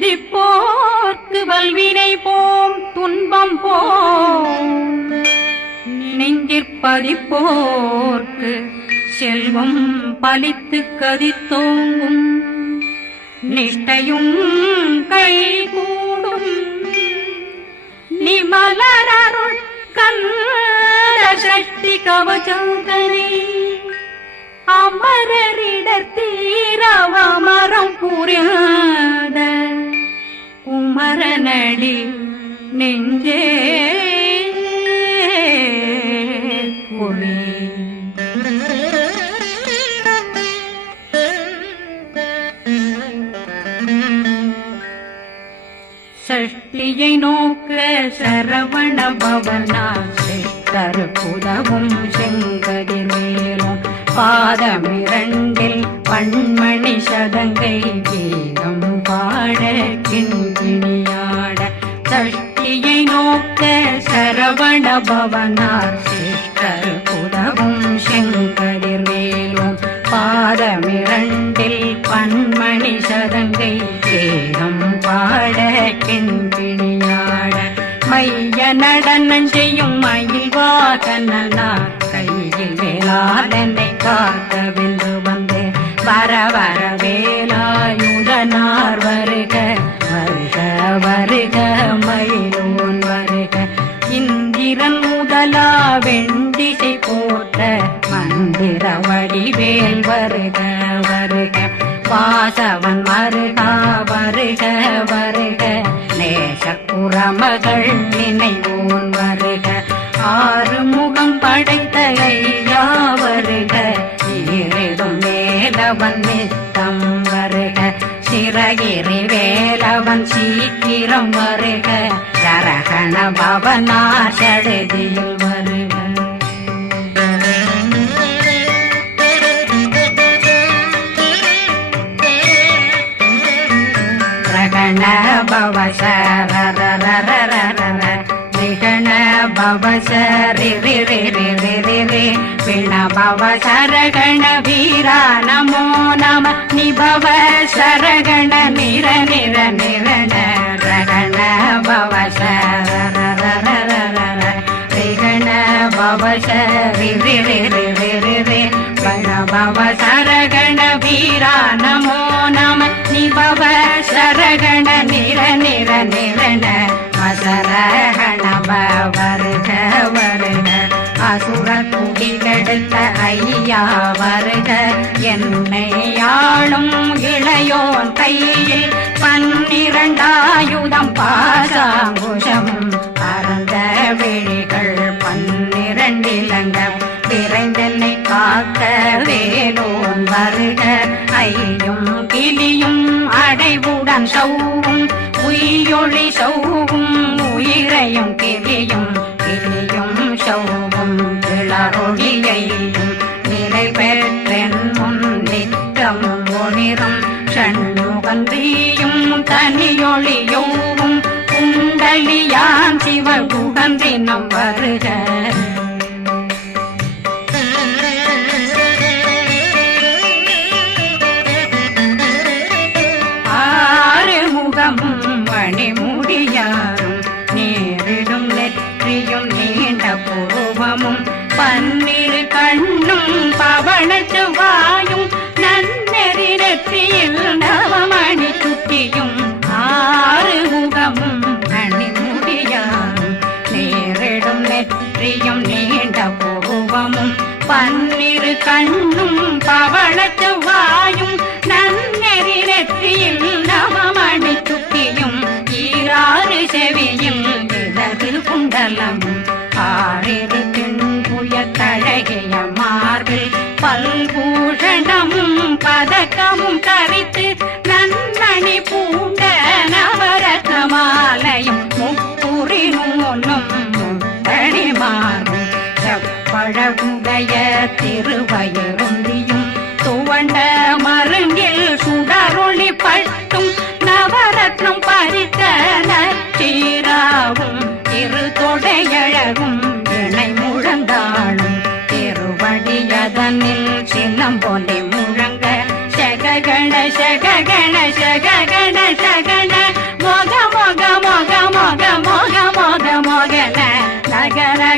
சிந்திப்போர்க்கு வல்வினை போம் துன்பம் போம் நெஞ்சிற்பதிப்போர்க்கு செல்வம் பலித்து கதித்தோங்கும் நிஷ்டையும் கைகூடும் நிமலரருள் கந்த சக்தி கவசந்தனை அமரரிடத்தீரவமரம் புரியாத குமரனடி நெஞ்சே புரி சஷ்டியை நோக்க சரவண பவனா சித்தர் புதவும் செங்கதிர் மேலும் பாதமிரண்டில் பண்மணி சதங்கை கீதம் பாட கிண்கிணியாட சஷ்டியை நோக்க சரவண பவனார் சித்தர் புதவும் செங்கதிர் மேலும் பாதமிரண்டில் பண்மணி சதங்கை கீதம் பாட கிண்கிணியாட மைய நடனம் செய்யும் மயில் வாகனார் கையில் வேளாளனை காக்க வென்று வந்து வர வர வேலாயுதனார் வருக வருக வருக மயிலோன் வருக இந்திரன் முதலா வெண்டிசை போற்ற மந்திர வடிவேல் வருக வருக வாசவன் வருகா வருக வருக நேசக்குறமகள் நினைவோன் வருக ஆறு முகம் படைத்த ஐயா வருக ஈரிடும் வேலவன் நித்தம் வருக சிறகிரி வேலவன் சீக்கிரம் வருக சரகண பவனார் சடதியில் வருக ரகண பவசரரரரரரர நிகண பவசரி பிண பவசரகண வீரா நமோ நம நிபவ சரகண நிர நிர நிரண ரகண பவசரரரரரர ரிகண பவசரி பிண பவசரகண வீரா நமோ நம நிபவ சரகண நிர நிர நிரண மசரகண வருக வருக அசுர குடிகெடுத்த ஐயா வருக என்னை ஆளும் இளையோன் கையில் 12 பாசாங்குஷம் பரந்த விழிகள் 12 இலங்கம் விரைந்தென்னை காக்க வேலோன் வருக ஐயும் கிளியும் அடைவுடன் சௌவும் உயிரொளி சௌவும் உயிரையும் கிளியும் கிளியும் சௌவும் இளரொளியையும் நிலை பெற்றென் முன் நித்தம் ஒளிரும் ஷண்முகந்தியும் தனியொளியோவும் குண்டலியான் சிவகுகந்தினம் வருக மணிமுடியாரும் நேரிடும் நெற்றியும் நீண்ட பூவமும் 12 கண்ணும் பவனச்சு வாயும் நன்னெறி நெற்றியில் நவமணி சுட்டியும் 6 முகமும் மணிமுடியாரும் நேரிடும் நெற்றியும் நீண்ட பூவமும் 12 கண்ணும் பவனச்சு வாயும் நன்னெறி நெற்றியில் நவமணி சுட்டியும் 6 செவியும் இடது குண்டலம் 6 தின்புய தழகிய மார்பில் பல்பூஷணமும் பதக்கமும் தரித்து நன்னணி பூண்ட நவரத்ன மாலையும் முப்புரி நூலும் முத்தணிமாறும் செப்பழகுடைய திருவயருந்தியும் துவண்ட மருங்கில் சுடரொளி பட்டும் நவரத்னம் பறித்த நச்சீராவும் இரு தொடையழகும் இணை முழந்தாளும் திருவடியதனில் சிலம்பொலி முழங்க சககண சககண சககண சகண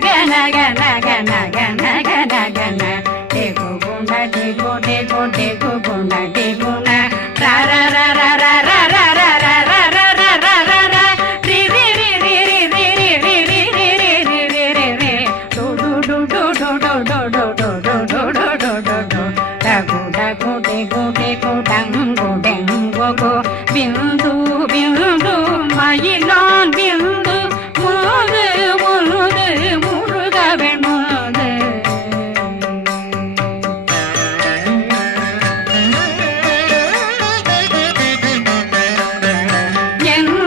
நக நக நக நக நக நக ந டேகு குண டேகு டேகு டேகு குண டேகு ந ர ர ர ர ர ர ர ர ர ர ர ர ர ர ர ரி ரி ரி ரி ரி ரி ரி ரி ரி ரி ரி ரி ரி ரி ரி டு டு டு டு டு டு டு டு டு டு டு டு டு டு டு டகு டகு டேகு டேகு டங்கு டெங்கு கு பிந்து பிந்து மயிலான் பிந்து முது முது முருகவன் முது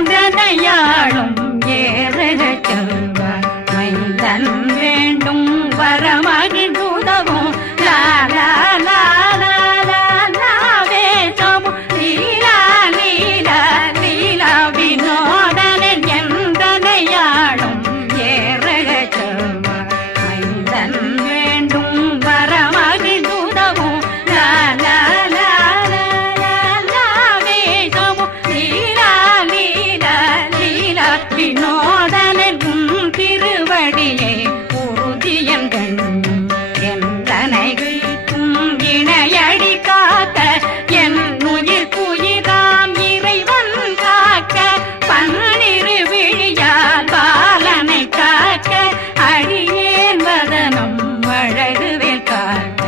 எந்தனையாளும் ஏறுக செல்வார் மைந்தன் வேண்டும் வரமகிழ்ந்துதவும் லா லா லா லா லா லா வேதமும் லீலா லீலா லீலா வினோதனன் எந்தனையாளும் ஏறுக செல்வார் மைந்தன் வேண்டும் வரமகிழ்ந்துதவும் லா லா லா லா லா லா வேதமும் லீலா லீலா லீலா வினோதனன் திருவடியை உறுதியன் கண்ணும் எந்தனைகளுக்கும் இணையடி காக்க என் உயிர் குயிராம் இறைவன் காக்க பன்னிரு விழியால் பாலனை காக்க அடியேன் வதனம் அழகுவேல் காக்க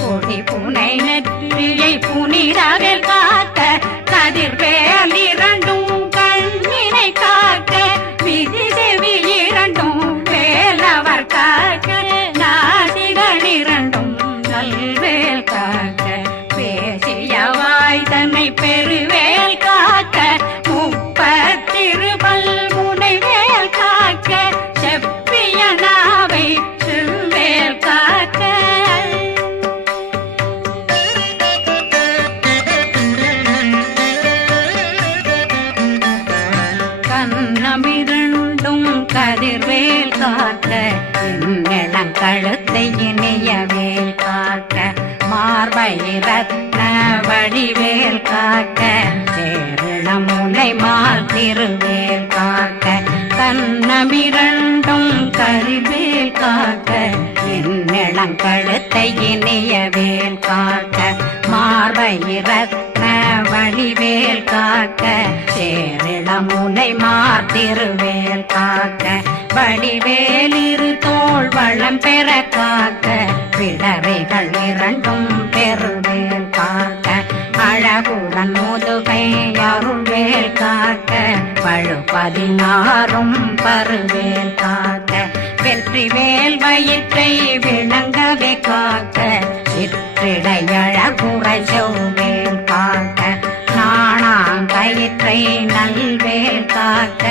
கொடி புனை நெற்றியை புனிதவேல் காக்க கதிர்வேல் இரண்டும் கண்ணினை காக்க விதி செவி இரண்டும் வேலவர் காக்க நாசிகள் இரண்டும் நல்வேல் காக்க பேசிய வாய் தன்னை பெருவேல் காக்க முப்பத்திருபல் முனைவேல் காக்க செப்பிய நாவை செவ்வேல் காக்க கண்ணமிரண்டும் கதிர்வேல் காக்க இளங்கழுத்தை இணையவேல் காக்க மார்பை ரத்ன வடிவேல் காக்க சேரணமுலை மால் திருவேல் காக்க கண்ணமிரண்டும் கதிர்வேல் காக்க இளங்கழுத்தை இணையவேல் காக்க மார்பை ரத்ன வடிவேல் காக்க சேரணமுலை மார் திருவேல் காக்க வடிவேல் இரு தோள் வளம் பெற காக்க பிடரைகள் இரண்டும் பெருவேல் காக்க அழகுடன் முதுகை அருள்வேல் காக்க பழு 16 பருவேல் காக்க வெற்றிவேல் வயிற்றை விளங்கவே காக்க சிற்றிடையழகுரை செவ்வேல் காக்க நாணாங்கயிற்றை நல்வேல் காக்க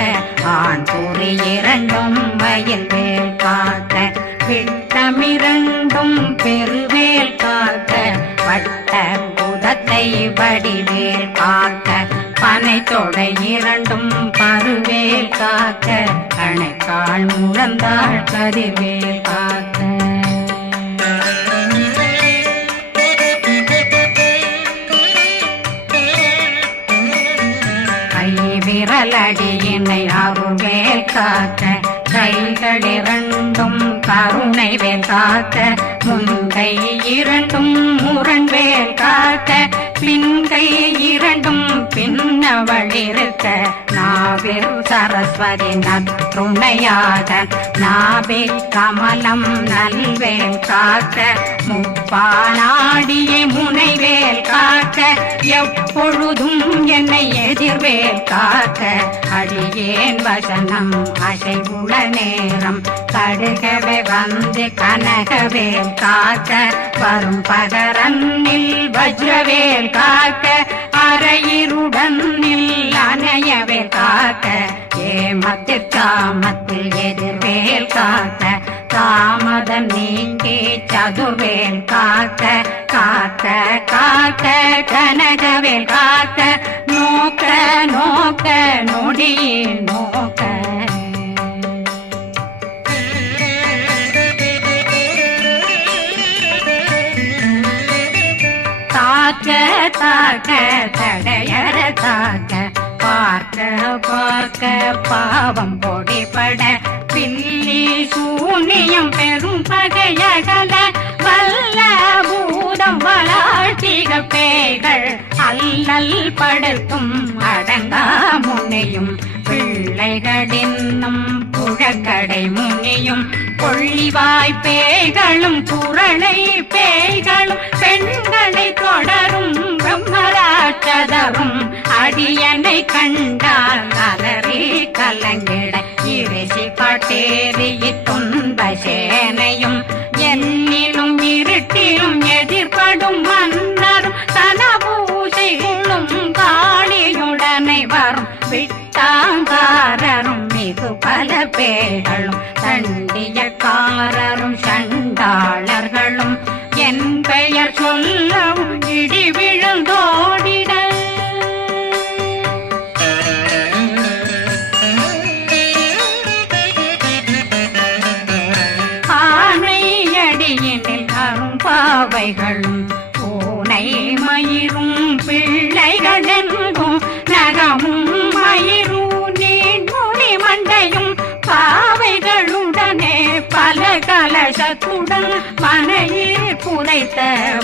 ஆண் குறி இரண்டும் வயல்வேல் காக்க விட்டமிரண்டும் பெருவேல் காக்க வட்ட புதத்தை வடிவேல் காக்க பனை தொடை இரண்டும் பருவேல் காக்க கணைக்கால் முழந்தாள் கதிர்வேல் காக்க விரலடியினை அருள்வேல் காக்க கைகள் இரண்டும் கருணை வேல் காக்க முன்கை இரண்டும் முரண்வேல் காக்க பின்கை இரண்டும் பின்னவளிருக்க நாவில் சரஸ்வதி நற்றுணையாக நாபி கமலம் நல்வேல் காக்க முப்பானாடியை முனைவேல் காக்க எப்பொழுதும் என்னை எதிர்வேல் காக்க அடியேன் வசனம் அசைவுள நேரம் கடுகவே வந்து கனகவேல் காக்க வரும் பகரன்னில் வஜ்ரவேல் காக்க அரையிருடன் அணையவேல் காக்க ஏமத்தில் காமத்தில் எதிர்வேல் காக்க தாமதம் நீங்கி சதுர்வேல் காக்க காக்க காக்க கனகவேல் காக்க நோக்க நோக்க நொடியில் நோக்க தாக்க தாக்க தடையற தாக்க பார்க்க பார்க்க பாவம் பொடிபட பில்லி சூனியம் பெரும் பகையகல வல்ல பூதம் வளாழ்த்திக பேய்கள் அல்லல் படுத்தும் அடங்கா முனையும் பிள்ளைகளின்னும் புழக்கடை முனியும் கொள்ளிவாய் பேய்களும் குரளை பேய்களும் பெண்களை தொடரும் பிரம்மராட்சதரும் அடியனை கண்டால் அலறி கலங்கிட இறைசி காட்டேறிய துன்ப சேனையும் என்னிலும் இருட்டிலும் எதிர்படும் மன்னரும் தனபூசைகளும் காளியுடனை வரும் விட்டாங்காரரும் மிகு பல பேர்களும் தண்டியக்காரரும் சண்டாளர்களும் என் பெயர் சொல்லவும் இடி விழுந்தோடிட ஆனையடியினில் அரும்பாவைகளும் பூனை மயிரும் பிள்ளைகளெங்கும் நகமும் மயிரும் நீர்மொழி மண்டையும் பாவைகளுடனே பல கலசத்துடன் மனையில் புதைத்த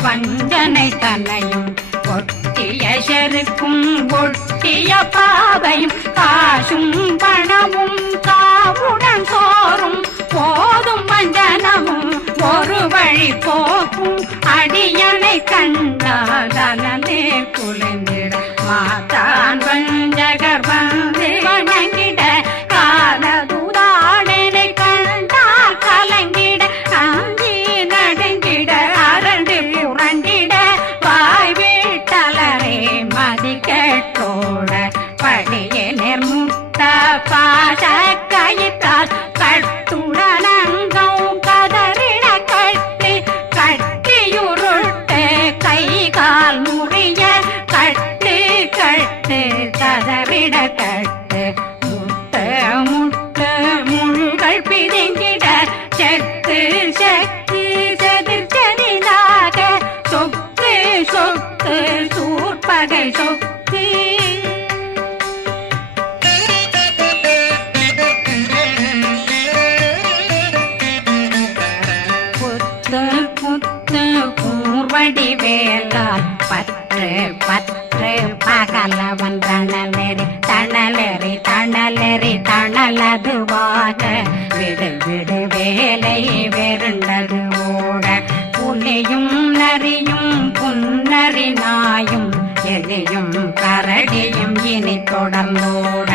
வஞ்சனை தன்னையும் ஒட்டிய செருக்கும் ஒட்டிய பாவையும் காசும் பணமும் காவுடன் சோறும் போதும் வஞ்சனமும் ஒரு வழி போக்கும் அடியனை கண்டாதனே குளிர்ந்திட மாதான் வஞ்சகர் வந்து வணங்கிட காலதுதாடனை கண்டால் கலங்கிட அஞ்சி நடுங்கிட அரண்டு புரண்டிட வாய் வீட்டலரே மதி கேட்டோட படியே நிர்முத்த பாச கயிற்றால் கட்டுடனங்கும் கதறிட கட்டி கட்டியுருட்டு கை கால் முறிய கட்டு கட்டு கதறிட கட்டு முட்டு முட்டு முள்கள் பிதுங்கிட செத்து செத்து செதிர் செதிலாக சொக்கு சொக்கு சூர்பகை சொக்கு கூர்வடி வேலால் பற்று பற்று பகலவன் தணலெறி தணலெறி தணலெறி தணலதுவாக விடு விடு வேலை வெருண்டது ஓட புலியும் நரியும் புன்னரி நாயும் எலியும் கரடியும் இனி தொடர்ந்தோட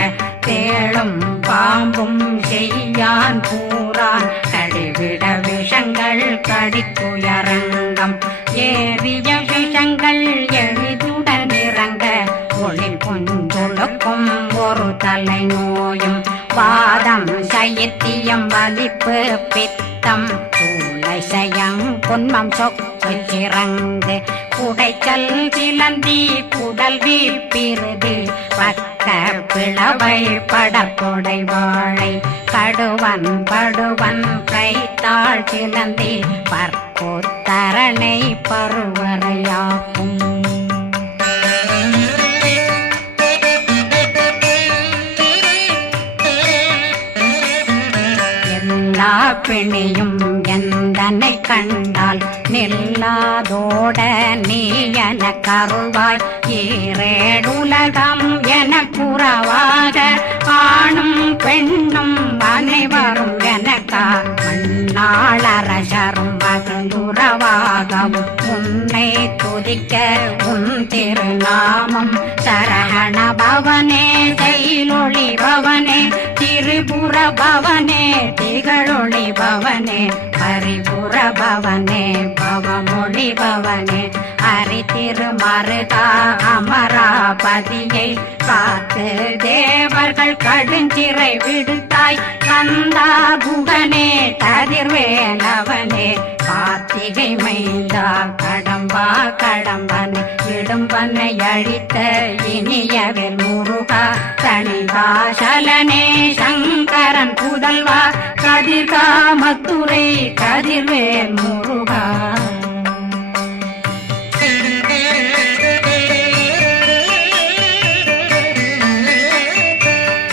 தேளும் பாம்பும் செய்யான் பூரான் கடிவிட விஷங்கள் கடித்துயரங்கம் ஏறிய விஷங்கள் எளிதுடன் இறங்க ஒளில் கொஞ்சொழுக்கும் ஒரு தலை நோயும் வாதம் சைத்தியம் வலிப்பு பித்தம் சூளை சயம் பொன்மம் சொக்கு சிறங்கு குடைச்சல் சிலந்தி குடல் வீப்பிருது பக்க பிளவை படக்கொடை வாழை கடுவன் படுவன் கைத்தாள் சிலந்தி பற்போத்தரணை பருவரையாக்கும் எல்லா பிணியும் எந்தனை கண்டால் நில்லாதோட நீ என கருள்வாய் ஈரேடுலகம் என புறவாக ஆணும் பெண்ணும் அனைவரும் எனக்கா மண்ணாளரசரும் மகிழ்ந்துறவாகவும் உன்னை துதிக்க உன் திருநாமம் சரகண பவனே செயலொளி பவனே திரிபுர பவனே திகழொளி பவனே ஹரிபுர பவனே பவமொழி பவனே ஹரி திருமருகா அமராபதியை காத்து தேவர்கள் கடுஞ்சிறை விடுத்தாய் கந்தா குகனே கதிர்வேலவனே கார்த்திகை மைந்தா கடம்பா கடம்பனை இடும்பனை அழித்த இனியவில் முருகா தனிகாசலனே சங்கரன் புதல்வா கதிர்காமத்துரை கதிர்வேல் முருகா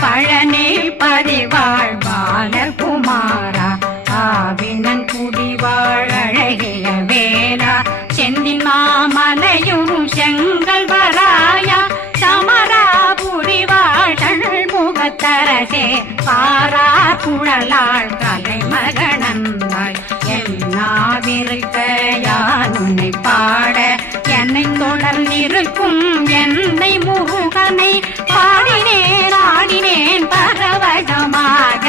பழனி பதிவாழ் பாலகுமார செந்தின் மாமலையும் செங்கல் வராயா சமராபுரி வாழல் முகத்தரசே பாரா குழலாள் கலைமகனந்தாய் என்னாவிருக்க யான் உன்னை பாட என்னை தொடர்ந்திருக்கும் என்னை முருகனை பாடினேன் ஆடினேன் பரவசமாக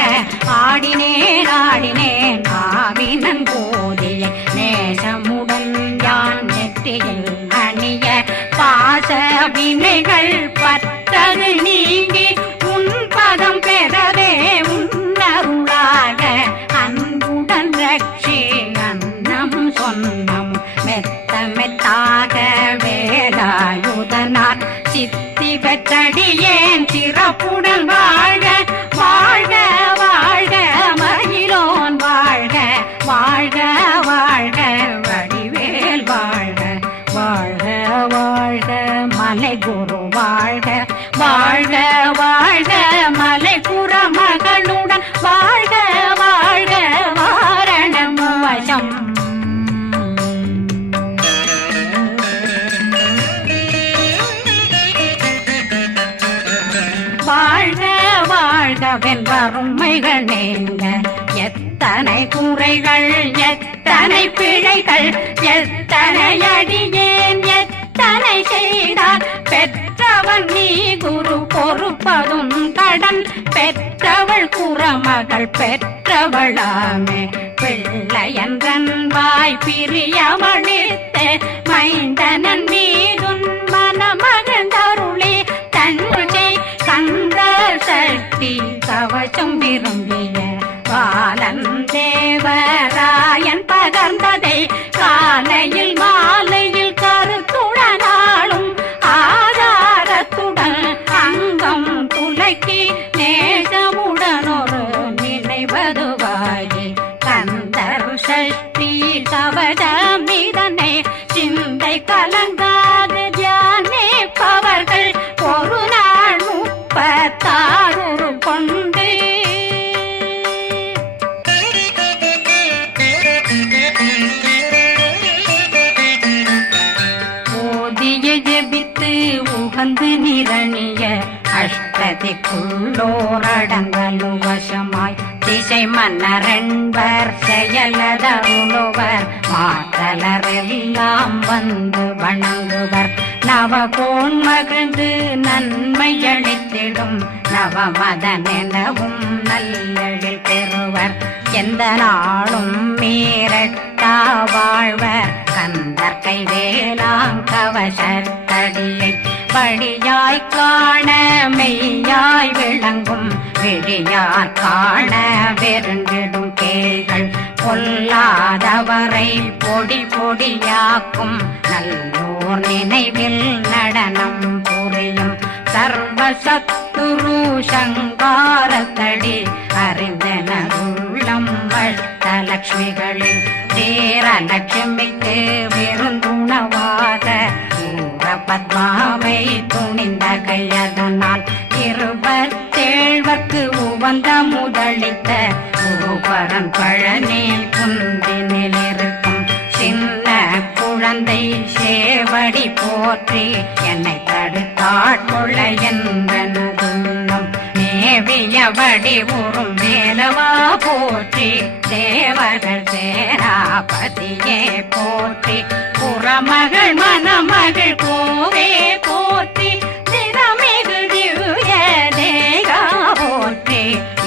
ஆடினேன் ஆடினேன் ஆவினன் போதிய நேசமுடன் யான் நெற்றியில் அணிய பாச வினைகள் பற்றது நீங்கி உன் பதம் பெறவே உன்னருளாக அன்புடன் ரட்சி அன்னம் சொன்னம் மெத்த மெத்தாக வேலாயுதனார் சித்தி பெற்றடியேன் சிறப்புடன் வாழ வாழ்க வாழ்க மகிழோன் வாழ்க வாழ்க வாழ்க வடிவேல் வாழ்க வாழ்க வாழ்க மலை குரு வாழ்க வாழ்க வாழ்க மலை புற மகளுடன் வாழ்க வாழ்க வாரணம் வசம் வாழ்க வாழ்கவென் வறுமைகள் நீங்க எத்தனை குறைகள் எத்தனை பிழைகள் எத்தனை அடியேன் எத்தனை செய்தார் பெற்றவன் நீ குரு பொறுப்பதும் கடன் பெற்றவள் குறமகள் பெற்றவளாமே பிள்ளையன்றன் வாய் பிரியமளித்த மைந்தனன் மீதுன் மனமகந்தருளே தன்னை கந்த சக்தி கவசம் விரும்பிய பாலன் தேவராயன் பகர்ந்ததை காலையில் மாலையில் கருத்துடனாலும் ஆதாரத்துடன் அங்கம் துலக்கி நேசமுடனொரு நினைவதுவாகி கந்தர் சஷ்டி கவசம் இதனை சிந்தை கலங்காது தியானிப்பவர்கள் ஒரு நாள் 36 கொண்டு ஓதிய ஜெபித்து உகந்து நிரணிய அஷ்டதிக்குள்ளோரடங்கலும் வசமாய் திசை மன்னரென்பர் செயலதருளுவர் மாற்றலரெல்லாம் வந்து வணங்குவர் நவகோன் மகிழ்ந்து நன்மை அளித்திடும் நவமதனெனவும் நல்லெழில் பெறுவர் எந்த நாளும் மீறட்டா வாழ்வர் கந்தர் கைவேலாங் கவசத்தடியை படியாய் காண மெய்யாய் விளங்கும் விழியார் காண வெருங்கிடும் கேள்கள் பொல்லாதவரை பொடி பொடியாக்கும் நல்லோர் நினைவில் நடனம் புரியும் சர்வசத்துரு சங்காரத்தடி அறிந்தனருள்ளம் வட்டலட்சுமிகளில் தேரலட்சுமிக்கு விருந்துணவாக பத்மாவை துணிந்த கையதனால் 27 உவந்த முதலித்த பூபரன் பழனி குந்தினில் இருக்கும் சின்ன குழந்தை சேவடி போற்றி என்னை தடுத்தாட்கொள்ள என்பனதுள்ளம் மேவியபடி உறும் மேலவா போற்றி தேவர்கள் சேராபதியே போற்றி புறமகள் மணமகள் கோவே போற்றி திறமிகு திவ்ய தேகா போற்றி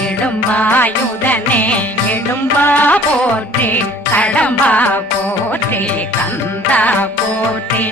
இடும்பாயுதனே இடும்பா போற்றி கடம்பா போற்றி கந்தா போற்றி